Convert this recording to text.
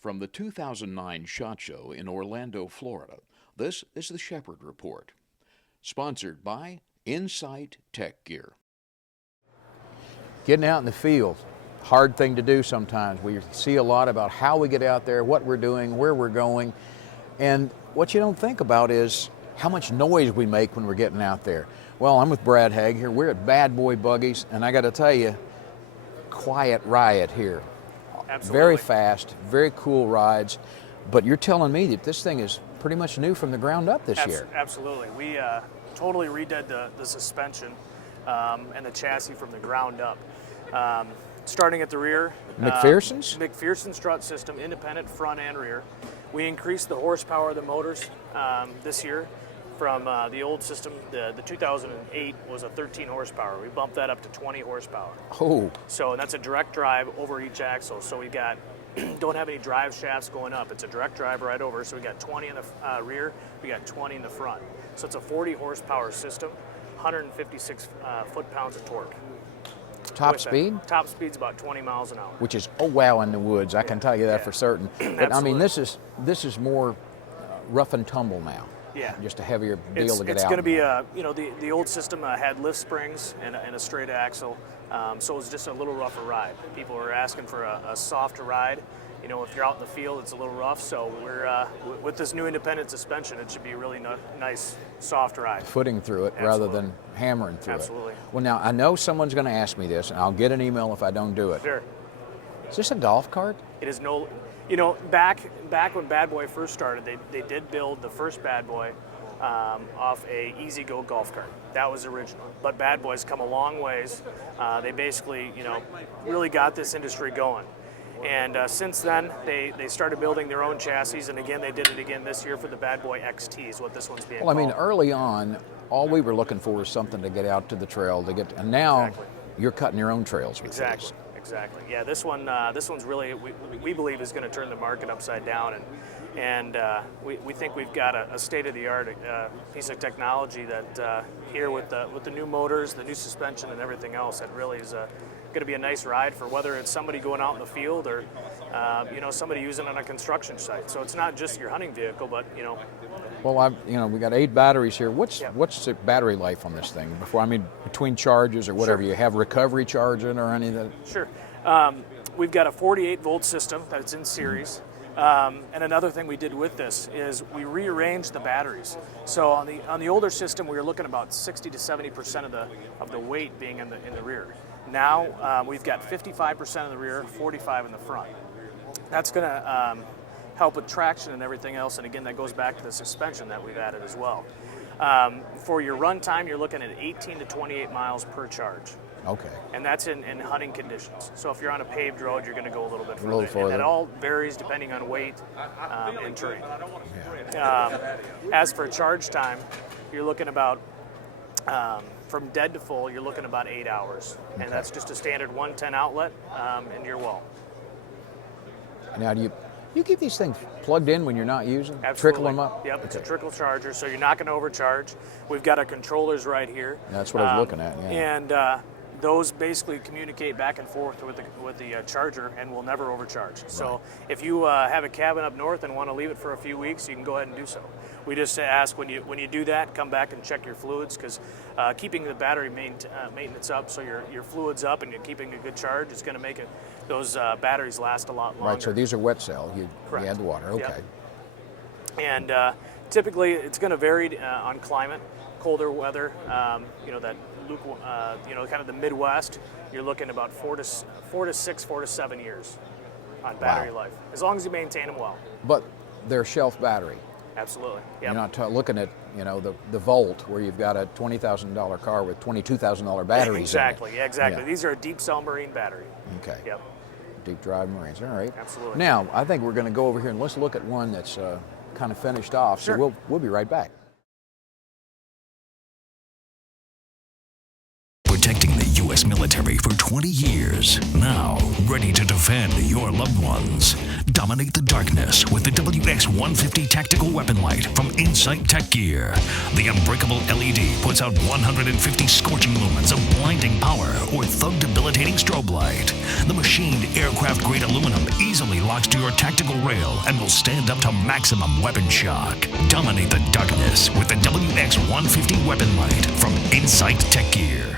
From the 2009 SHOT Show in Orlando, Florida, this is the Shepherd Report, sponsored by Insight Tech Gear. Getting out in the field, hard thing to do sometimes. We see a lot about how we get out there, what we're doing, where we're going, and what you don't think about is how much noise we make when we're getting out there. Well, I'm with Brad Haig here. We're at Bad Boy Buggies, and I got to tell you, quiet riot here. Absolutely. Very fast, very cool rides, but you're telling me that this thing is pretty much new from the ground up this year. Absolutely. We totally redid the suspension and the chassis from the ground up. Starting at the rear. McPherson's? McPherson strut system, independent front and rear. We increased the horsepower of the motors this year from the old system. The 2008 was a 13 horsepower. We bumped that up to 20 horsepower. Oh. So that's a direct drive over each axle. So we got don't have any drive shafts going up. It's a direct drive right over. So we got 20 in the rear, we got 20 in the front. So it's a 40 horsepower system, 156 foot-pounds of torque. Top speed? Top speed's about 20 miles an hour. Which is, oh wow, in the woods. I can tell you that for certain. But I mean, this is more rough and tumble now. Yeah. Just a heavier deal to get out. It's going to be the old system had lift springs and a straight axle, so it was just a little rougher ride. People were asking for a softer ride. You know, if you're out in the field, it's a little rough. So we're with this new independent suspension, it should be a really nice, soft ride. Footing through it rather than hammering through Absolutely. it. Well, now I know someone's going to ask me this, and I'll get an email if I don't do it. Sure. Is this a golf cart? It is no. You know, back when Bad Boy first started, they did build the first Bad Boy off a Easy Go golf cart. That was original. But Bad Boy's come a long ways. They basically, really got this industry going. And since then, they started building their own chassis, and again, they did it again this year for the Bad Boy XT is what this one's being called. called. Early on, all we were looking for was something to get out to the trail, and now you're cutting your own trails with this. Exactly. Yeah, this one's really we believe is going to turn the market upside down, and we think we've got a state-of-the-art piece of technology that here with the new motors, the new suspension, and everything else, it really is going to be a nice ride for whether it's somebody going out in the field or somebody using it on a construction site. So it's not just your hunting vehicle, but Well, we got 8 batteries here. What's the battery life on this thing? Between charges or whatever, you have recovery charging or any of that? Sure. We've got a 48-volt system that's in series. And another thing we did with this is we rearranged the batteries. So on the older system, we were looking about 60 to 70% of the weight being in the rear. Now we've got 55% in the rear, 45 in the front. That's going to help with traction and everything else. And again, that goes back to the suspension that we've added as well. For your run time, you're looking at 18 to 28 miles per charge. Okay. And that's in hunting conditions. So if you're on a paved road, you're going to go a little bit further. A little further. And that all varies depending on weight and terrain. As for charge time, you're looking about, from dead to full, you're looking about 8 hours. Okay. And that's just a standard 110 outlet in your well. Now, do you keep these things plugged in when you're not using? Absolutely. Trickle them up? Yep, it's a trickle charger, so you're not going to overcharge. We've got our controllers right here. That's what I was looking at, yeah. And those basically communicate back and forth with the charger and will never overcharge. Right. So if you have a cabin up north and want to leave it for a few weeks, you can go ahead and do so. We just ask when you do that, come back and check your fluids, because keeping the battery maintenance up, so your fluids up and you're keeping a good charge, is going to make those batteries last a lot longer. Right, so these are wet cell. You add the water, okay. Yep. And typically it's going to vary on climate. Colder weather, that kind of the Midwest, you're looking about 4 to 7 years on battery life, as long as you maintain them well. But they're shelf battery. Absolutely. Yep. You're not looking at the Volt where you've got a $20,000 car with $22,000 batteries. Exactly. In it. Yeah, exactly. Yeah. These are a deep cell marine battery. Okay. Yep. Deep drive Marines. All right. Absolutely. Now I think we're going to go over here and let's look at one that's kind of finished off. Sure. So we'll be right back. Protecting the U.S. military for 20 years. Now, ready to defend your loved ones. Dominate the darkness with the WX-150 tactical weapon light from Insight Tech Gear. The unbreakable LED puts out 150 scorching lumens of blinding power or thug-debilitating strobe light. The machined aircraft-grade aluminum easily locks to your tactical rail and will stand up to maximum weapon shock. Dominate the darkness with the WX-150 weapon light from Insight Tech Gear.